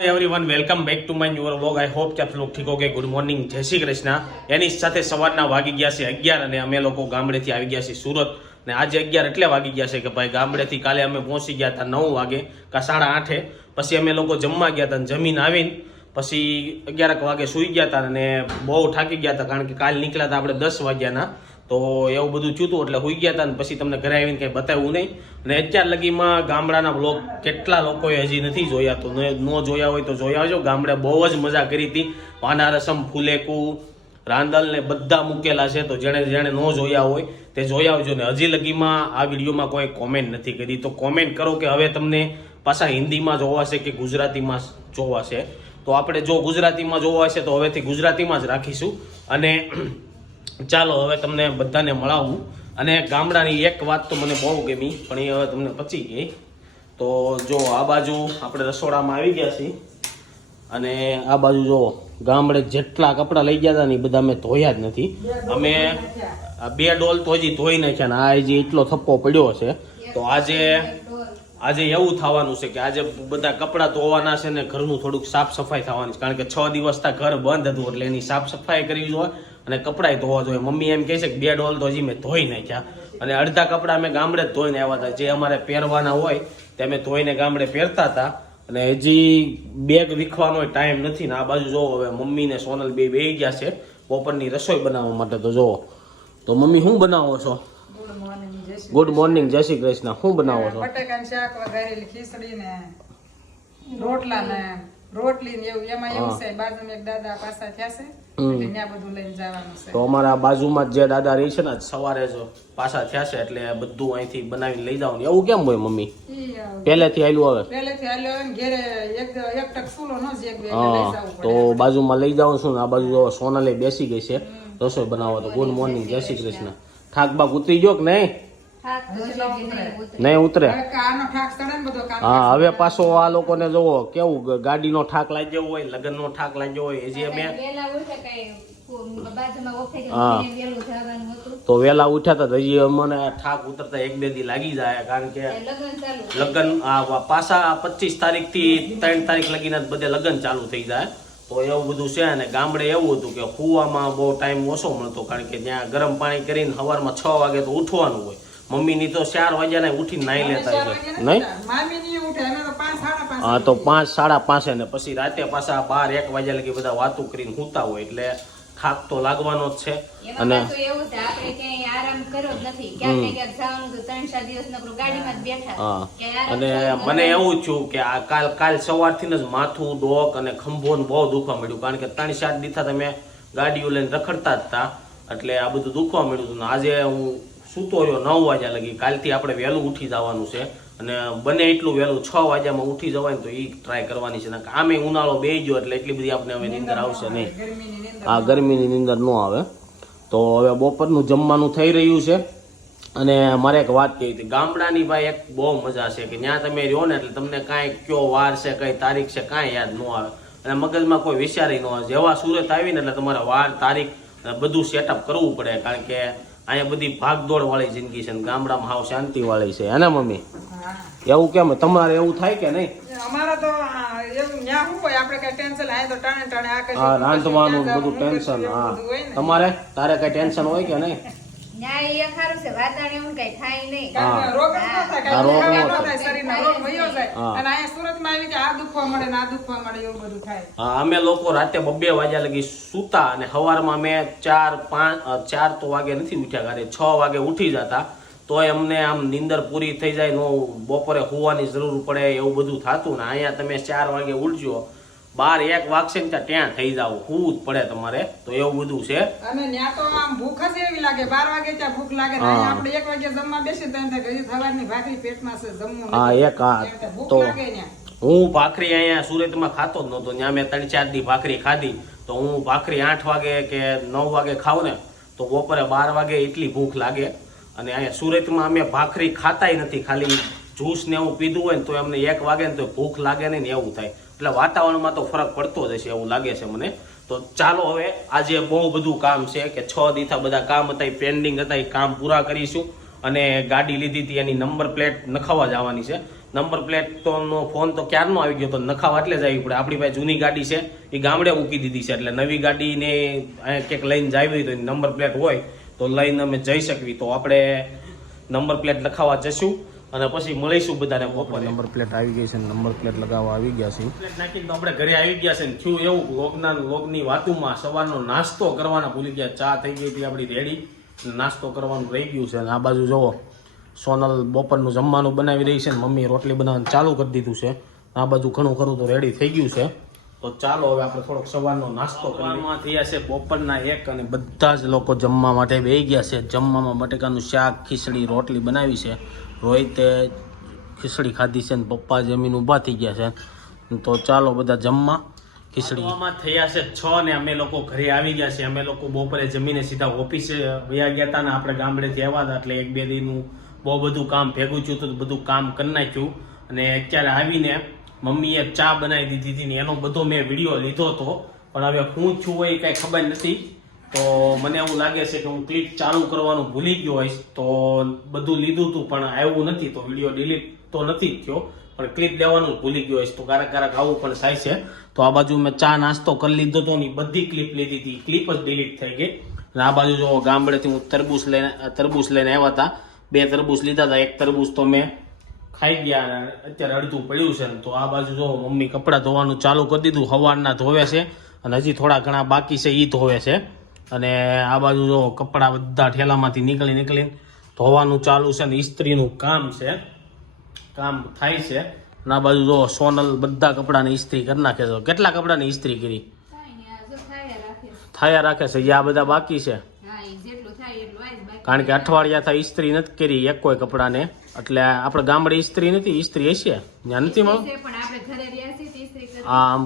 Everyone welcome back to my new vlog. I hope कि आप लोग ठीक हो गए। गुड मॉर्निंग, जय श्री कृष्ण। એની સાથે સવારના વાગી ગયા છે 11 અને અમે લોકો ગામડેથી આવી ગયા છીએ સુરત ને આજે 11 એટલે વાગી ગયા છે કે ભાઈ ગામડેથી કાલે અમે પહોંચી ગયા હતા 9 વાગે કા 8:30 પછી અમે લોકો જમવા ગયા હતા જમીન આવીને પછી 11 વાગે સૂઈ ગયા હતા અને બહુ થાકી ગયા હતા કારણ કે કાલ નીકળ્યા હતા આપણે 10 વાગ્યાના તો એવું બધું ચૂતું એટલે હોઈ ગયા હતા ને પછી તમને ઘરે આવીને કંઈ બતાવ્યું નહીં અને અત્યાર લગીમાં ગામડાના બ્લોગ કેટલા લોકોએ હજી નથી જોયા તો ન જોયા હોય તો જોઈ આવજો। ગામડે બહુ જ મજા કરી હતી। વાના રસમ, ફુલેકું, રાંદલ ને બધા મૂકેલા છે તો જેણે જેણે ન જોયા હોય તે જોઈ આવજો ને હજી લગીમાં આ વિડીયોમાં કોઈ કોમેન્ટ નથી કરી તો કોમેન્ટ કરો કે હવે તમને પાછા હિન્દીમાં જોવા છે કે ગુજરાતીમાં જોવા છે। તો આપણે જો ગુજરાતીમાં જોવા હશે તો હવેથી ગુજરાતીમાં જ રાખીશું અને ચાલો હવે તમને બધાને મળાવું અને ગામડાની એક વાત તો મને બહુ ગમી પણ એ હવે તમને પચી ગઈ। તો જો આ બાજુ આપણે રસોડામાં આવી ગયા છીએ અને આ બાજુ જો ગામડે જેટલા કપડાં લઈ ગયા હતા ને એ બધા અમે ધોયા જ નથી। અમે આ 2 ડોલ તો હજી ધોઈ નાખ્યા ને આ હજી એટલો થપ્પો પડ્યો છે તો આજે એવું થવાનું છે કે આજે બધા કપડાં ધોવાના છે ને ઘરનું થોડુંક સાફ સફાઈ થવાની છે કારણ કે 6 દિવસથી ઘર બંધ હતું એટલે એની સાફ સફાઈ કરવી જોઈએ અને કપડાય ધોવા જોઈએ। મમ્મી એમ કહે છે કે 2 ડોલ તો હજી મેં ધોઈ નાખ્યા અને અડધા કપડાં અમે ગામડે જ ધોઈને આવ્યા હતા જે અમારે પહેરવાના હોય તે અમે ધોઈને ગામડે પહેરતા હતા અને હજી બેગ વીખવાનો ટાઈમ નથી ને આ બાજુ જોવો હવે મમ્મી ને સોનલ બે બેહી ગયા છે બપોરની રસોઈ બનાવવા માટે। તો જોવો તો મમ્મી શું બનાવો છો? ગુડ મોર્નિંગ, જય શ્રી કૃષ્ણ। શું બનાવો છો? બટાકાનું શાક, વઘારેલી ખીચડી ને રોટલા ને રોટલી ને એવું એમાં એવું છે બાજુમાં એક દાદા પાસા થયા છે એટલે ત્યાં બધું લઈને જવાનું છે। તો અમારા બાજુમાં જે દાદા રહી છે ને સવારે જ પાસા થયા છે એટલે બધું અહીંથી બનાવીને લઈ જવાનું એવું કેમ હોય મમ્મી? પહેલેથી આલ્યું આવે ને ઘેરે એક ટક સુલો ન જ એક બે લઈ જવું તો બાજુમાં લઈ જાઉં છું ને આ બાજુ સોનલે બેસી ગઈ છે રસોઈ બનાવવા। તો ગુડ મોર્નિંગ, જય શ્રી કૃષ્ણ। થાક બાક ઉતરી ગયો કે નહીં? નહીં ઉતરે? હા હવે પાછો આ લોકોને જોવો કેવું ગાડીનો થાક લાગ્યો હોય, લગ્નનો થાક લાગ્યો હોય હજી અમે તો વેલા ઉઠ્યા હતા હજી અમને થાક ઉતરતા 1-2 દી લાગી જાય કારણ કે લગ્ન પાછા 25 તારીખથી 3 તારીખ લગીને બધે લગ્ન ચાલુ થઈ જાય તો એવું બધું છે। અને ગામડે એવું હતું કે કૂવામાં બહુ ટાઈમ ઓછો મળતો કારણ કે ત્યાં ગરમ પાણી કરીને સવારમાં 6 વાગે તો ઉઠવાનું હોય। મમ્મીની તો 4 વાગ્યાને ઉઠીને નાઈ લેતા છે નહીં? હા તો 5-5:30 ને પછી રાતે પાછા 12-1 વાગ્યા લગી બધા વાતું કરીને સૂતા હોય એટલે થાક તો લાગવાનો જ છે। અને અને મને એવું થયું કે આ કાલ સવારથી જ માથું, ડોક અને ખંભો બહુ દુખવા મળ્યું કારણ કે 3-4 દિવસ તમે ગાડીઓ લઈને રખડતા જ હતા એટલે આ બધું દુખવા મળ્યું હતું। આજે હું સૂતો રહ્યો 9 વાગ્યા લગી। કાલથી આપણે વહેલું ઉઠી જવાનું છે અને બને એટલું વહેલું 6 વાગ્યામાં ઉઠી જવાય ને તો એ ટ્રાય કરવાની છે। આમે ઉનાળો બેસી ગયો એટલે એટલી બધી આપણે હવે નીંદર આવશે નહીં, આ ગરમીની નીંદર ન આવે। તો હવે બપોરનું જમવાનું થઈ રહ્યું છે અને મારે એક વાત કહી હતી ગામડાની ભાઈ એક બહુ મજા છે કે ત્યાં તમે રહ્યો ને એટલે તમને કાંઈ કયો વાર છે કઈ તારીખ છે કાંઈ યાદ ન આવે અને મગજમાં કોઈ વિચાર ન આવે। જેવા સુરત આવીને એટલે તમારે વાર તારીખ બધું સેટઅપ કરવું પડે કારણ કે અહીંયા બધી ભાગદોડ વાળી જિંદગી છે ને ગામડામાં હાવ શાંતિ વાળી છે હે મમ્મી? એવું કેમ તમારે એવું થાય કે નહીં? અમારે તો એવું ન્યા શું હોય આપણે કઈ ટેન્શન આય તો ટાણે આ કઈ હા રાંધવાનું બધું ટેન્શન હા તમારે તારે કઈ ટેન્શન હોય કે નહીં? ન્યા એ ખારું છે વાતાવરણ એવું કઈ થાય નહીં રોગ ન થાય રોગ ન થાય શરીરમાં રોગ વયો જાય અને અહીંયા સુરતમાં આવી કે આ દુખવા મળે ને આ દુખવા મળે એવું બધું થાય। હા અમે લોકો રાતે 2 વાગ્યા લગી સૂતા અને સવારમાં અમે 4 તો વાગે નથી ઉઠ્યા ઘરે 6 વાગે ઉઠી જતા તોય અમને આમ નીંદર પૂરી થઈ જાય નો બપોરે હોવાની જરૂર પડે એવું બધું થતું ને અહીંયા તમે 4 વાગે ઉઠજો 12-1 વાગશે ને ત્યાં થઈ જાવ હું જ પડે તમારે તો એવું બધું છે। અને ન્યા તો આમ ભૂખ જ એવી લાગે 12 વાગે ત્યાં ભૂખ લાગે ને અહીંયા આપણે 1 વાગે જમવા બેસી તો એમ થાય કે સવારની ભાખરી પેટમાં છે જમવું હા એક તો હું ભાખરી અહીંયા સુરતમાં ખાતો જ નહોતો ત્યાં મેં 3-4 દી ભાખરી ખાધી તો હું ભાખરી 8 વાગે કે 9 વાગે ખાવ ને તો બપોરે 12 વાગે એટલી ભૂખ લાગે અને અહીંયા સુરતમાં અમે ભાખરી ખાતાય નથી ખાલી જ્યુસ ને એવું પીધું હોય ને તો અમને 1 વાગે ને તો ભૂખ લાગે નહીં ને એવું થાય એટલે વાતાવરણમાં તો ફરક પડતો જ હશે એવું લાગે છે મને। તો ચાલો હવે આજે બહુ બધું કામ છે કે 6 દિવસ બધા કામ હતા પેન્ડિંગ હતા એ કામ પૂરા કરીશું અને ગાડી લીધી હતી એની નંબર પ્લેટ નખાવા જવાની છે નંબર પ્લેટ તો ફોન તો ક્યારનો આવી ગયો તો નખાવા એટલે જ આવી પડે. આપણી પાસે જૂની ગાડી છે એ ગામડે મૂકી દીધી છે, એટલે નવી ગાડીને ક્યાંક લઈને જાવી તો નંબર પ્લેટ હોય તો લઈને અમે જઈ શકવી. તો આપણે નંબર પ્લેટ લખાવા જશું અને પછી મળીશું બધાને બપોરે. નંબર પ્લેટ આવી ગઈ છે, નંબર પ્લેટ લગાવવા આવી ગયા છે. પ્લેટ નાખીને તો આપણે ઘરે આવી ગયા છે ને થયું એવું લોકની વાતુમાં સવારનો નાસ્તો કરવાના ભૂલી ગયા. ચા થઈ ગઈ હતી આપણી રેડી, નાસ્તો કરવાનું રહી ગયું છે. અને આ બાજુ જોવો સોનલ બપોરનું જમવાનું બનાવી રહી છે ને મમ્મી રોટલી બનાવવાનું ચાલુ કરી દીધું છે. આ બાજુ ઘણું ખરું તો રેડી થઈ ગયું છે. તો ચાલો હવે આપણે થોડોક સવારનો નાસ્તો કરવામાં થયા છે બપોરના 1 અને બધા જ લોકો જમવા માટે બેસી ગયા છે. જમવામાં બટેકાનું શાક, ખીચડી, રોટલી બનાવી છે. રોહિતે ખીચડી ખાધી છે ને પપ્પા જમીન ઊભા થઈ ગયા છે. તો ચાલો બધા જમવા. ખીચડીમાં થયા છે 6 ને અમે લોકો ઘરે આવી ગયા છે. અમે લોકો બપોરે જમીને સીધા ઓફિસે વયા ગયા હતા ને આપણે ગામડેથી આવ્યા હતા એટલે 1-2 દિનનું બહુ બધું કામ ભેગું થયું હતું, બધું કામ કરી નાખ્યું. અને અત્યારે આવીને મમ્મીએ ચા બનાવી દીધી હતી ને એનો બધો મેં વિડીયો લીધો હતો, પણ હવે હું છું હોય કંઈ ખબર નથી. તો મને એવું લાગે છે કે હું ક્લિપ ચાલુ કરવાનું ભૂલી ગયો હોઈશ, તો બધું લીધું હતું પણ આવ્યું નથી, તો વિડીયો ડિલીટ તો નથી જ થયો પણ ક્લિપ લેવાનું ભૂલી ગયો હોઈશ. તો ક્યારેક આવું પણ થાય છે. તો આ બાજુ મેં ચા નાસ્તો કરી લીધો હતો ને બધી ક્લિપ લીધી હતી, ક્લિપ જ ડિલીટ થઈ ગઈ. અને આ બાજુ જો ગામડેથી હું તરબૂચ લઈને આવ્યા હતા. 2 તરબૂચ લીધા હતા, 1 તરબૂચ તો મેં ખાઈ ગયા, અત્યારે અડધું પડ્યું છે. તો આ બાજુ જો મમ્મી કપડાં ધોવાનું ચાલુ કરી દીધું, સવારના ધોવે છે અને હજી થોડા ઘણા બાકી છે એ ધોવે છે. અને આ બાજુ જો કપડાં બધા ઠેલામાંથી નીકળીને ધોવાનું ચાલુ છે ને ઇસ્ત્રીનું કામ થાય છે. અને આ બાજુ જો સોનલ બધા કપડાની ઇસ્ત્રી કરી નાખે છે. કેટલા કપડાની ઇસ્ત્રી કરી? થાયા રાખે છે. આ બધા બાકી છે કારણ કે અઠવાડિયા થાય ઇસ્ત્રી નથી કરી એક કોઈ કપડાને. એટલે આપણે ગામડે ઇસ્ત્રી નથી, ઇસ્ત્રી હશે ત્યાં નથી મળે. આમ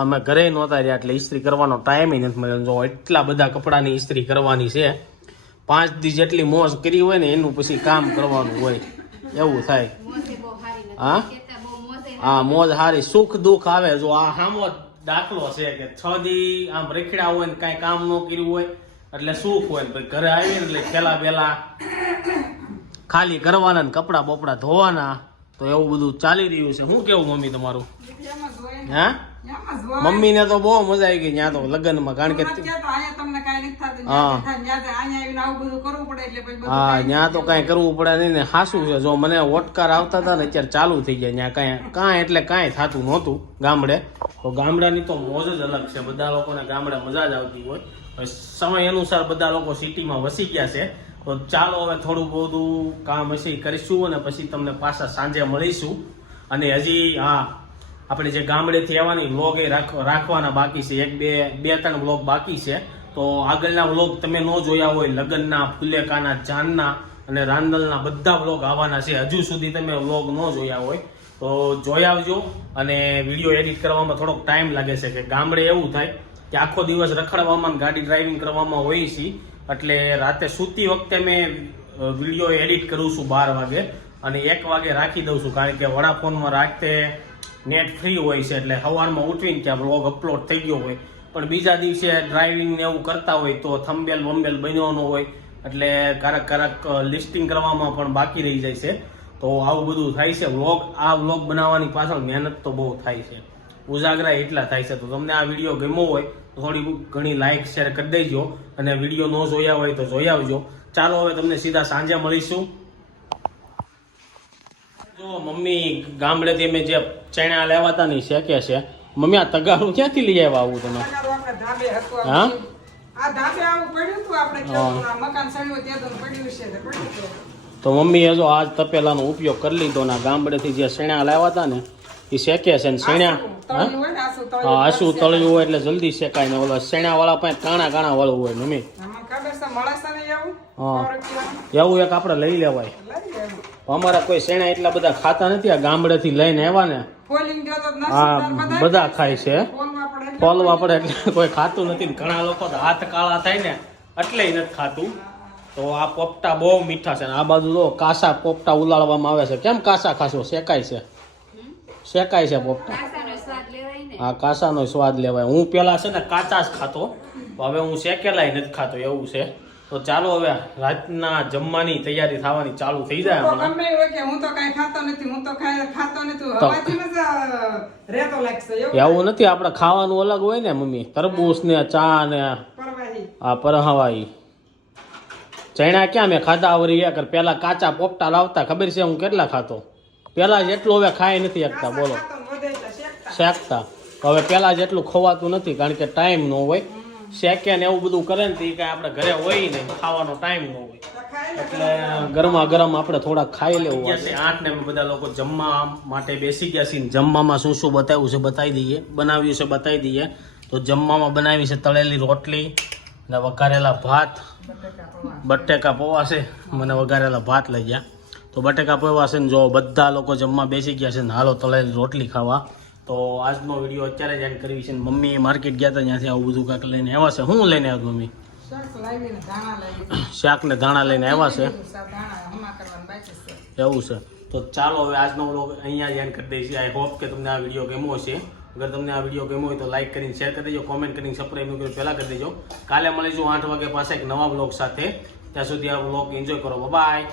અમે ઘરે નહોતા રહ્યા એટલે ઇસ્ત્રી કરવાનો ટાઈમ નથી મળ્યો. જો એટલા બધા કપડાની ઇસ્ત્રી કરવાની છે. 5 દી જેટલી મોજ કરી હોય ને એનું પછી કામ કરવાનું હોય એવું થાય. હા મોજ સારી, સુખ દુઃખ આવે. જો આ સામો દાખલો છે કે 6 દી આમ રેખડા હોય ને કાંઈ કામ ન કર્યું હોય એટલે સુખ હોય ને ઘરે આવીને એટલે ખેલા બેલા ખાલી કરવાના ને કપડા બપડા ધોવાના. તો એવું બધું ચાલી રહ્યું છે. શું કેવું મમ્મી તમારું? હા મમ્મી ને તો બહુ મજા આવી ગઈ ત્યાં તો લગ્નમાં, કારણ કે હા ત્યાં તો કઈ કરવું પડે નહીં ને. હાસું છે, જો મને ઓટકાર આવતા હતા ને અત્યારે ચાલુ થઈ ગયા ત્યાં કાંઈ એટલે કાંઈ થતું નહોતું ગામડે. તો ગામડાની તો મોજ જ અલગ છે. બધા લોકોને ગામડે મજા જ આવતી હોય. સમય અનુસાર બધા લોકો સિટીમાં વસી ગયા છે. તો ચાલો હવે થોડું બધું કામ હશે કરીશું અને પછી તમને પાછા સાંજે મળીશું. અને હજી આપણે જે ગામડેથી આવવાની વ્લોગ એ રાખવાના બાકી છે. 2-3 વ્લોગ બાકી છે. તો આગળના વ્લોગ તમે ન જોયા હોય, લગ્નના, ફુલેકાના, જાનના અને રાંદલના બધા વ્લોગ આવવાના છે. હજુ સુધી તમે વ્લોગ ન જોયા હોય તો જોઈ આવજો. અને વિડીયો એડિટ કરવામાં થોડોક ટાઈમ લાગે છે કે ગામડે એવું થાય કે આખો દિવસ રખડવામાં ગાડી ડ્રાઇવિંગ કરવામાં હોય છે, એટલે રાતે સૂતી વખતે મેં વિડીયો એડિટ કરું છું 12 વાગે અને 1 વાગે રાખી દઉં છું, કારણ કે વડાફોનમાં રાખતે નેટ ફ્રી હોય છે. એટલે સવારમાં ઉઠવીને ત્યાં વ્લોગ અપલોડ થઈ ગયો હોય, પણ બીજા દિવસે ડ્રાઇવિંગ ને એવું કરતા હોય તો થંબેલ વંબેલ બન્યો હોય એટલે ક્યારેક લિસ્ટિંગ કરવામાં પણ બાકી રહી જાય છે. તો આવું બધું થાય છે. આ વ્લોગ બનાવવાની પાછળ મહેનત તો બહુ થાય છે, ઉજાગરા એટલા થાય છે. તો તમને આ વિડીયો ગમ્યો હોય તો થોડી ઘણી લાઈક શેર કરી દેજો અને વિડીયો ન જોયા હોય તો જોઈ આવજો. ચાલો હવે તમને સીધા સાંજે મળીશું. જો મમ્મી ગામડેથી અમે જે ચણા લેવા હતા ને શેકે છે. મમ્મી આ તગારું ક્યાંથી લઈ આવ્યા આવું તમે? હા તો મમ્મીએ જો આજ તપેલાનો ઉપયોગ કરી લીધો ને ગામડેથી જે શેણા લાવ્યા હતા ને એ શેકે છે. ને શેણા આસુ તળ્યું હોય એટલે જલ્દી શેકાય ને. ઓલા શેણા વાળા પાસે કાણા વાળું હોય મમ્મી. એવું એક આપણે લઈ લેવાય. અમારા કોઈ શેણા એટલા બધા ખાતા નથી. આ ગામડેથી લઈને આવ્યા ને હા બધા ખાય છે. ફોલવા પડે એટલે કોઈ ખાતું નથી. ઘણા લોકો હાથ કાળા થાય ને એટલે નથી ખાતું. તો આ પોપટા બહુ મીઠા છે. આ બાજુ જો કાસા પોપટા ઉલાળવામાં આવે છે. કેમ કાસા ખાશો? શેકાય છે પોપટા. હા કાસાનો સ્વાદ લેવાય. હું પેલા છે ને કાચા જ ખાતો, હવે હું શેકેલાય નથી ખાતો એવું છે. તો ચાલો હવે રાતના જમવાની તૈયારી થવાની ચાલુ થઈ જાય તો હમણાં. ગમે એવું હોય કે હું તો કાંઈ ખાતો નથી, હું તો કાંઈ ખાતો નથી, હવાથી જ રહેતો લાગશે એવું એવું નથી, આપણે ખાવાનું અલગ હોય ને મમ્મી, તરબૂચ ને ચા ને પરવાહી. આ પરહવાઈ ચણા ક્યાં મેં ખાધા વળી કર. પેલા કાચા પોપટા લાવતા ખબર છે હું કેટલા ખાતો, પેલા જેટલું હવે ખાઈ નથી શકતા બોલો, ખાતો ને વધે એટલે શેકતા. શેકતા. હવે પેલા જેટલું ખવાતું નથી કારણ કે ટાઈમ ન હોય, શેકે ને એવું બધું કરે ને તો એ કાંઈ આપણે ઘરે હોય ને ખાવાનો ટાઈમ ન હોય, તો ખાઈ લે. એટલે ગરમા ગરમ આપણે થોડાક ખાઈ લેવું. 8 ને અમે બધા લોકો જમવા માટે બેસી ગયા છીએ. જમવામાં શું શું બતાવ્યું છે બતાવી દઈએ, બનાવ્યું છે બતાવી દઈએ. તો જમવામાં બનાવી છે તળેલી રોટલી ને વઘારેલા ભાત, બટેકા પૌવા છે, મને વઘારેલા ભાત લઈ ગયા. તો બટેકા પૌવા છે ને જો બધા લોકો જમવા બેસી ગયા છે ને હાલો તળેલી રોટલી ખાવા. તો આજનો વિડીયો અત્યારે જ એન્ડ કરવી છે. મમ્મી માર્કેટ ગયા હતા ત્યાંથી આવું બધું કાંઈક લઈને આવ્યા છે. શું લઈને આવ્યા મમ્મી? શાક લાવીને ધાણા લાવી. શાક ને ધાણા લઈને આવ્યા છે. ધાણા હમણાં કરવાનું બાકી છે. એવું છે. તો ચાલો હવે આજનો વ્લોગ અહીંયા જ એન્ડ કરી દઈએ છીએ. આઈ હોપ કે તમને આ વિડીયો ગમ્યો હશે. અગર તમને આ વિડીયો ગમ્યો હોય તો લાઈક કરીને શેર કરી દેજો, કોમેન્ટ કરીને સબસ્ક્રાઈબ કર્યું પહેલાં કરી દેજો. કાલે મળીશું 8 વાગે પાછા એક નવા વ્લોગ સાથે. ત્યાં સુધી આ વ્લોગ એન્જોય કરો. બાય.